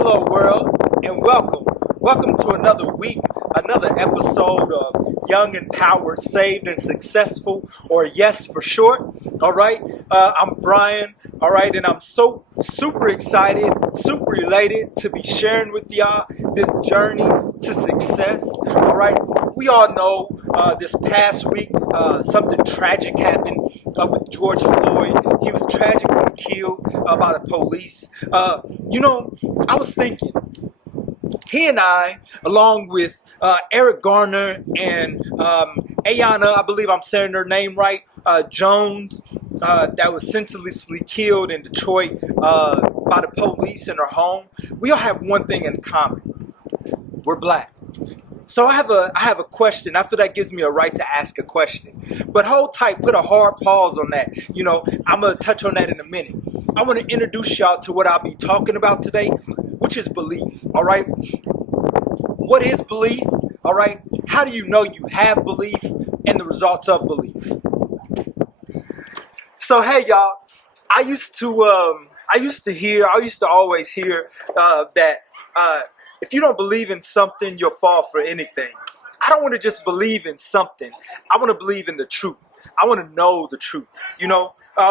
Hello world, and welcome. Welcome to another week, another episode of Young, Empowered, Saved, and Successful, or Y.E.S.S for short. All right, I'm Brian. All right, and I'm so super excited, super elated to be sharing with y'all this journey to success. All right, we all know this past week something tragic happened with George Floyd. He was tragically killed by the police. I was thinking, he and I, along with Eric Garner and Ayana, I believe I'm saying her name right, Jones, that was senselessly killed in Detroit by the police in her home. We all have one thing in common: we're black. So I have a question. I feel that gives me a right to ask a question. But hold tight, put a hard pause on that. I'm going to touch on that in a minute. I want to introduce y'all to what I'll be talking about today, which is belief, all right? What is belief, all right? How do you know you have belief and the results of belief? So, hey, y'all, I used to always hear that if you don't believe in something, you'll fall for anything. I don't want to just believe in something. I want to believe in the truth. I want to know the truth,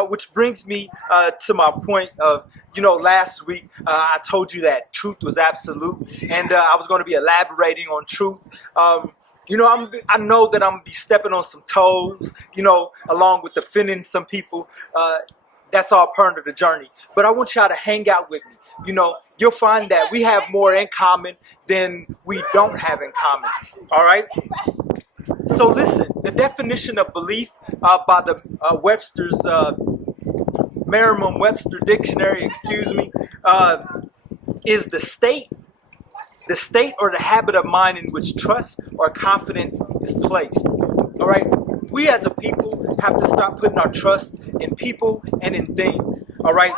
which brings me to my point of, last week I told you that truth was absolute, and I was going to be elaborating on truth. I know that I'm going to be stepping on some toes, along with offending some people. That's all part of the journey. But I want y'all to hang out with me. You'll find that we have more in common than we don't have in common. All right? So listen, the definition of belief by the Merriam-Webster dictionary, is the state or the habit of mind in which trust or confidence is placed. All right? We as a people have to start putting our trust in people and in things. All right?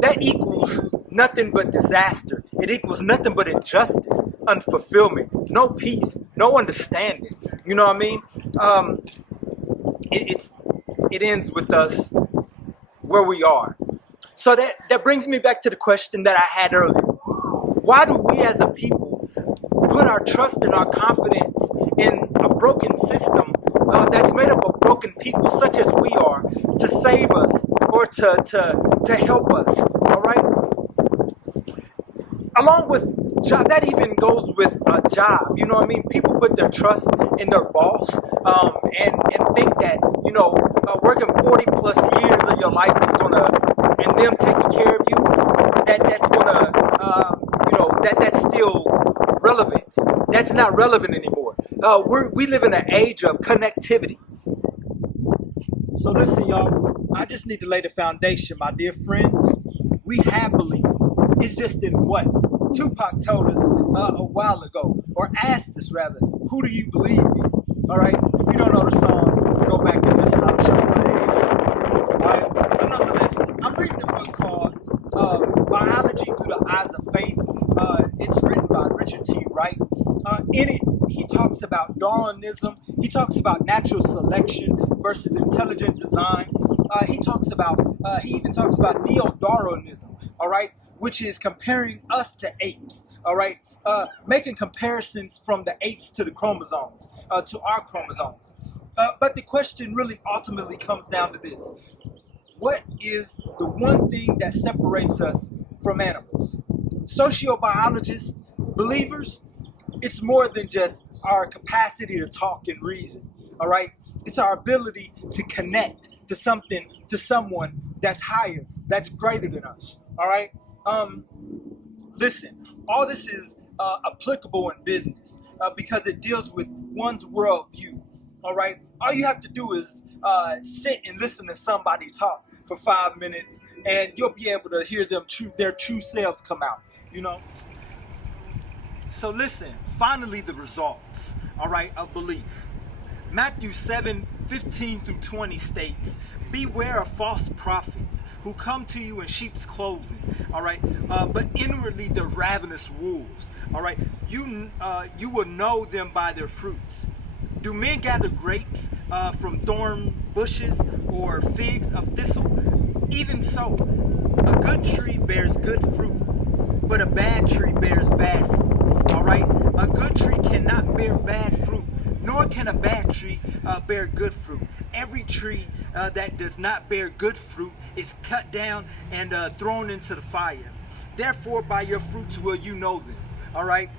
That equals nothing but disaster. It equals nothing but injustice, unfulfillment, no peace, no understanding. You know what I mean? It ends with us where we are. So that brings me back to the question that I had earlier. Why do we as a people put our trust and our confidence in a broken system that's made up of broken people such as we are to save us or to help us? All right? Along with job, that even goes with a job. You know what I mean? People put their trust in their boss and think that, working 40 plus years of your life is gonna, and them taking care of you, that's gonna, that's still relevant. That's not relevant anymore. We live in an age of connectivity. So listen, y'all, I just need to lay the foundation, my dear friends. We have belief. It's just in what? Tupac told us a while ago, or asked us rather, who do you believe in? All right? If you don't know the song, go back and listen. I'll show my age. All right? But nonetheless, I'm reading a book called Biology Through the Eyes of Faith. It's written by Richard T. Wright. In it, he talks about Darwinism. He talks about natural selection versus intelligent design. He even talks about neo-Darwinism, all right, which is comparing us to apes, all right, making comparisons from the apes to the chromosomes, to our chromosomes. But the question really ultimately comes down to this: what is the one thing that separates us from animals? Sociobiologists, believers, it's more than just our capacity to talk and reason, all right? It's our ability to connect to someone that's higher, that's greater than us, all right? Listen, all this is applicable in business because it deals with one's worldview, all right? All you have to do is sit and listen to somebody talk for 5 minutes, and you'll be able to hear their true selves come out, So listen, finally the results, all right, of belief. Matthew 7:15-20 states, "Beware of false prophets who come to you in sheep's clothing, all right, but inwardly they're ravenous wolves, all right. You will know them by their fruits. Do men gather grapes from thorn bushes or figs of thistle? Even so, a good tree bears good fruit, but a bad tree bears bad fruit. All right, a good tree cannot bear bad fruit, nor can a bad tree bear good fruit. Every tree that does not bear good fruit is cut down and thrown into the fire. Therefore, by your fruits will you know them. All right,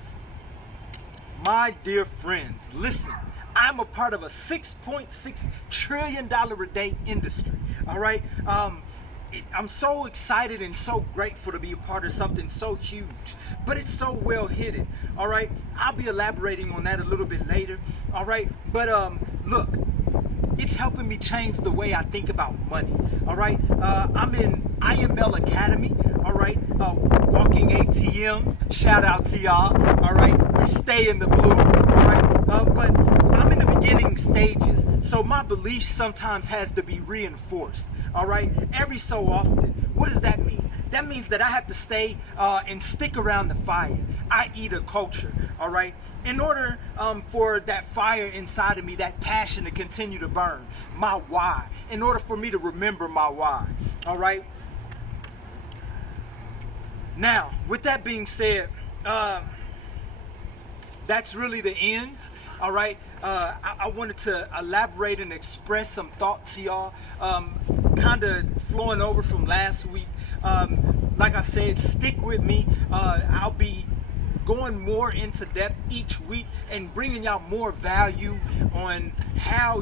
my dear friends, listen. I'm a part of a $6.6 trillion a day industry. All right. I'm so excited and so grateful to be a part of something so huge, but it's so well hidden. All right. I'll be elaborating on that a little bit later. All right. But look, it's helping me change the way I think about money. All right. I'm in IML Academy. All right. Walking ATMs. Shout out to y'all. All right. We stay in the blue. All right. But I'm in the beginning stages, so my belief sometimes has to be reinforced. All right. Every so often. What does that mean? That means that I have to stay and stick around the fire, i.e. the culture. All right. In order for that fire inside of me, that passion to continue to burn, my why. In order for me to remember my why. All right. Now, with that being said, that's really the end. All right. I wanted to elaborate and express some thoughts to y'all, kind of flowing over from last week. Like I said, stick with me. I'll be going more into depth each week and bringing y'all more value on how,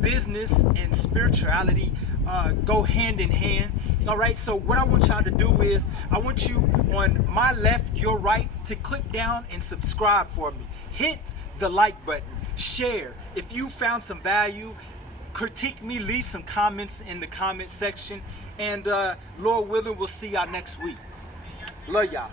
business and spirituality go hand in hand. All right, so what I want y'all to do is I want you on my left, your right, to click down and subscribe for me. Hit the like button, share. If you found some value, critique me, leave some comments in the comment section, and Lord willing, we'll see y'all next week. Love y'all.